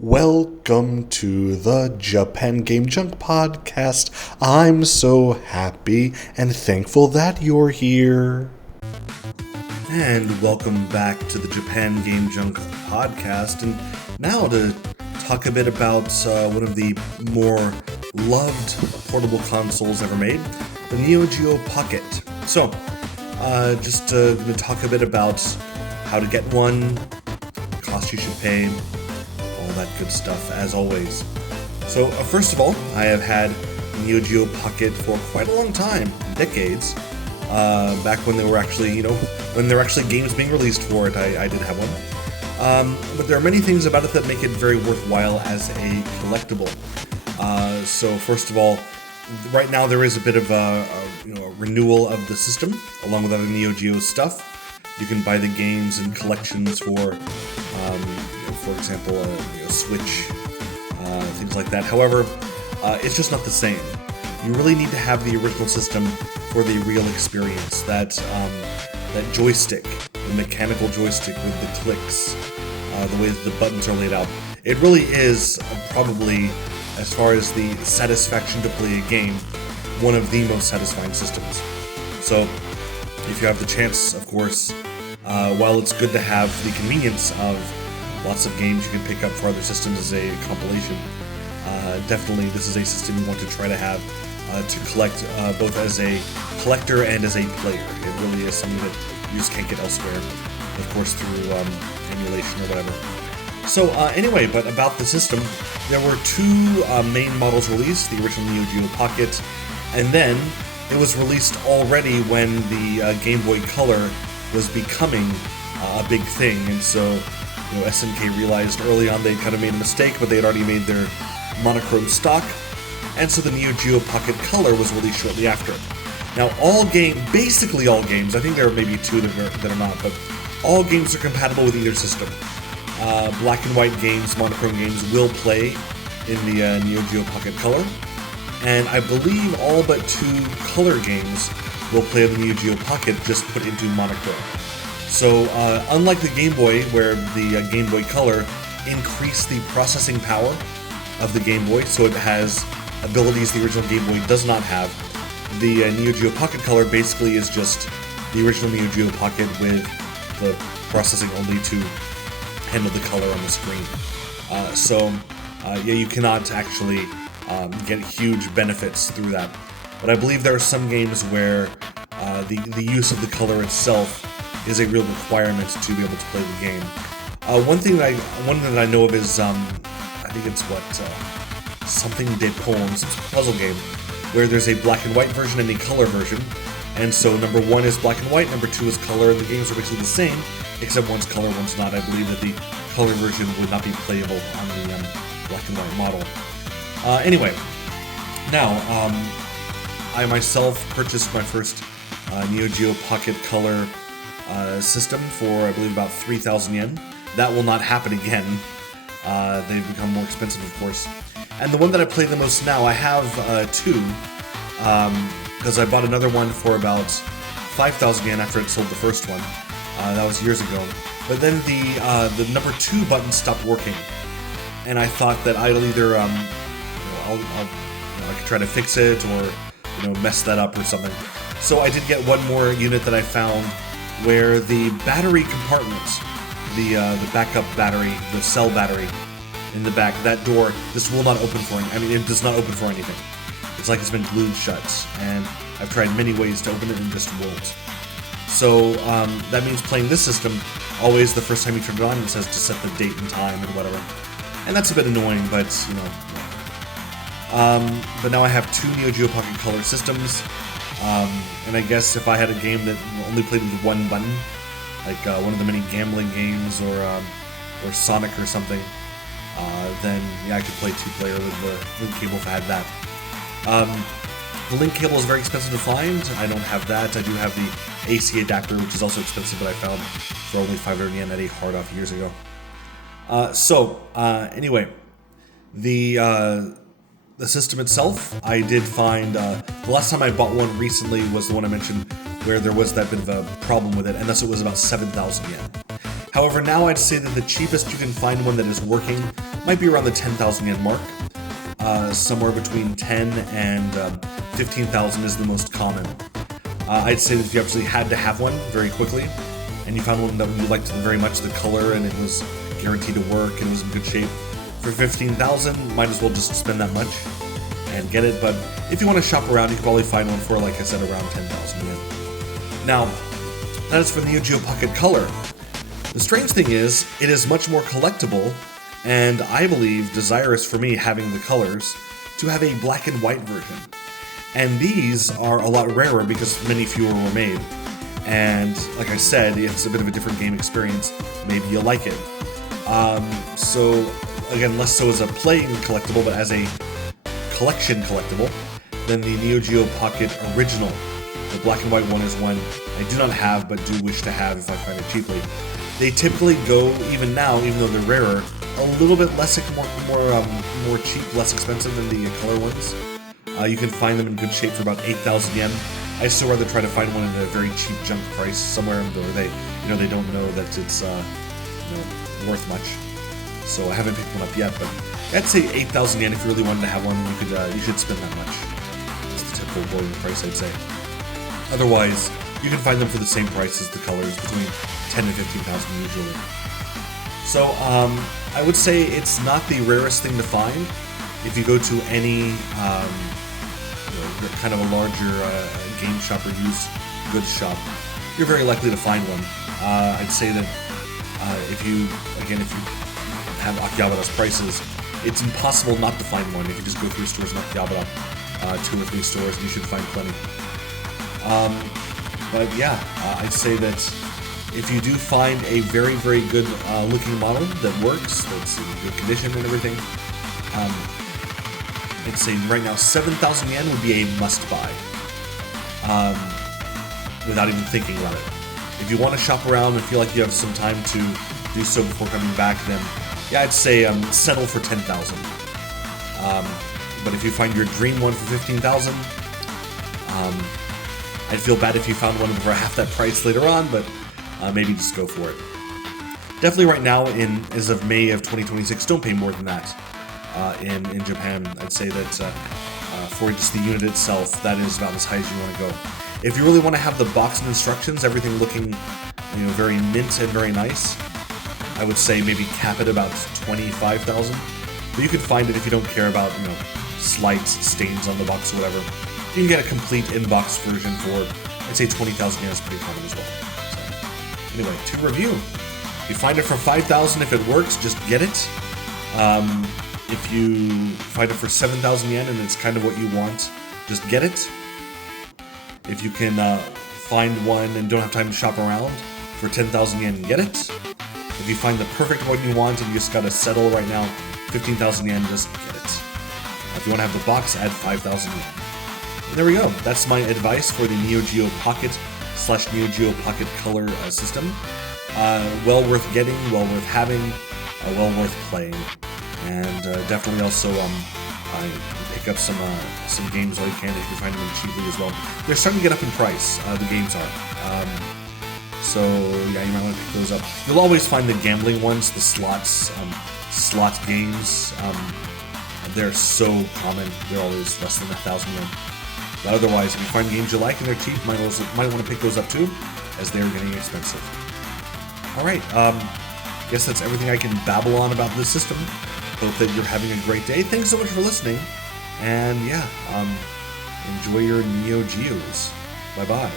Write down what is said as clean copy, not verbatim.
Welcome to the Japan Game Junk podcast. I'm so happy and thankful that you're here. And welcome back to the Japan Game Junk podcast. And now to talk a bit about one of the more loved portable consoles ever made, the Geo Pocket. So, just going to talk a bit about how to get one, the cost you should pay, all that good stuff, as always. So, first of all, I have had the Geo Pocket for quite a long time, decades. Back when there were actually, when there were actually games being released for it, I did have one. But there are many things about it that make it very worthwhile as a collectible. So, first of all, right now there is a bit of a renewal of the system, along with other Neo Geo stuff. You can buy the games and collections for example, Switch, things like that. However, it's just not the same. You really need to have the original system for the real experience. That joystick, the mechanical joystick with the clicks, the way that the buttons are laid out. It really is probably, as far as the satisfaction to play a game, one of the most satisfying systems. So, if you have the chance, of course, while it's good to have the convenience of lots of games you can pick up for other systems as a compilation, definitely this is a system you want to try to have to collect both as a collector and as a player. It really is something that you just can't get elsewhere, of course through emulation or whatever. So anyway, but about the system, there were two main models released, the original Neo Geo Pocket, and then it was released already when the Game Boy Color was becoming a big thing, and so SNK realized early on they kind of made a mistake, but they had already made their monochrome stock, and so the Neo Geo Pocket Color was released shortly after. Now, basically all games, I think there are maybe two that are not, but all games are compatible with either system. Black and white games, monochrome games will play in the Neo Geo Pocket Color, and I believe all but two color games will play in the Neo Geo Pocket, just put into monochrome. So, unlike the Game Boy, where the Game Boy Color increased the processing power of the Game Boy, so it has abilities the original Game Boy does not have, the Neo Geo Pocket Color basically is just the original Neo Geo Pocket with the processing only to handle the color on the screen. You cannot actually get huge benefits through that. But I believe there are some games where the use of the color itself is a real requirement to be able to play the game. One thing that I know of is I think it's something de poems, it's a puzzle game where there's a black and white version and a color version, and so number one is black and white, number two is color, and the games are basically the same except one's color, one's not. I believe that the color version would not be playable on the black and white model. Anyway, now I myself purchased my first Neo Geo Pocket Color system for, I believe, about 3,000 yen. That will not happen again. They've become more expensive, of course. And the one that I play the most now, I have two, because I bought another one for about 5,000 yen after it sold the first one. That was years ago. But then the number 2 button stopped working, and I thought that I'd either I could try to fix it or mess that up or something. So I did get one more unit that I found where the battery compartment, the backup battery, the cell battery in the back, that door just will not open for it does not open for anything. It's like it's been glued shut, and I've tried many ways to open it and it just won't. So that means playing this system, always the first time you turn it on, it says to set the date and time and whatever. And that's a bit annoying, but but now I have two Neo Geo Pocket Color systems. And I guess if I had a game that only played with one button, like one of the many gambling games or Sonic or something, then I could play 2-player with the link cable if I had that. The link cable is very expensive to find. I don't have that. I do have the AC adapter, which is also expensive, but I found for only 500 yen at a hard off years ago. Anyway, the system itself, I did find, the last time I bought one recently was the one I mentioned where there was that bit of a problem with it, and thus it was about 7,000 yen. However, now I'd say that the cheapest you can find one that is working might be around the 10,000 yen mark. Somewhere between 10 and 15,000 is the most common. I'd say that if you actually had to have one very quickly, and you found one that you liked very much, the color, and it was guaranteed to work and was in good shape, for 15,000, might as well just spend that much and get it. But if you want to shop around, you can probably find one for, like I said, around 10,000 yen. Now, that is for the Geo Pocket Color. The strange thing is, it is much more collectible, and I believe desirous for me, having the colors, to have a black and white version. And these are a lot rarer because many fewer were made. And like I said, it's a bit of a different game experience. Maybe you'll like it. So again, less so as a playing collectible, but as a collection collectible, then the Neo Geo Pocket Original. The black and white one is one I do not have, but do wish to have if I find it cheaply. They typically go, even now, even though they're rarer, a little bit less, more cheap, less expensive than the color ones. You can find them in good shape for about 8,000 yen. I still rather try to find one at a very cheap junk price somewhere where they don't know that it's worth much. So I haven't picked one up yet, but I'd say 8,000 yen if you really wanted to have one. You should spend that much. It's the typical going price, I'd say. Otherwise, you can find them for the same price as the colors, between 10 and 15,000 usually. So I would say it's not the rarest thing to find. If you go to any kind of a larger game shop or used goods shop, you're very likely to find one. I'd say that if you have Akihabara's prices, it's impossible not to find one. If you just go through stores in Akihabara, 2 or 3 stores, and you should find plenty. But yeah, I'd say that if you do find a very, very good looking model that works, that's in good condition and everything, I'd say right now 7,000 yen would be a must-buy, without even thinking about it. If you want to shop around and feel like you have some time to do so before coming back, then yeah, I'd say settle for 10,000. But if you find your dream one for 15,000, I'd feel bad if you found one for half that price later on, but maybe just go for it. Definitely right now, as of May of 2026, don't pay more than that. In Japan, I'd say that for just the unit itself, that is about as high as you want to go. If you really want to have the box and instructions, everything looking, very mint and very nice, I would say maybe cap it about 25,000. But you can find it if you don't care about, slight stains on the box or whatever. You can get a complete in-box version for, I'd say 20,000 yen is pretty common as well. So, anyway, to review. If you find it for 5,000, if it works, just get it. If you find it for 7,000 yen and it's kind of what you want, just get it. If you can find one and don't have time to shop around for 10,000 yen, get it. If you find the perfect one you want and you just gotta settle right now, 15,000 yen, just get it. If you want to have the box, add 5,000 yen. And there we go. That's my advice for the Neo Geo Pocket / Neo Geo Pocket Color system. Well worth getting, well worth having, well worth playing. And definitely also pick up some games while you can if you find them cheaply as well. They're starting to get up in price, the games are. So yeah, you might want to pick those up. You'll always find the gambling ones, the slot games. They're so common, they're always less than 1,000 yen. But otherwise, if you find games you like and they're cheap, might want to pick those up too, as they're getting expensive. Alright, guess that's everything I can babble on about this system. Hope that you're having a great day. Thanks so much for listening. And yeah, enjoy your Neo Geos. Bye-bye.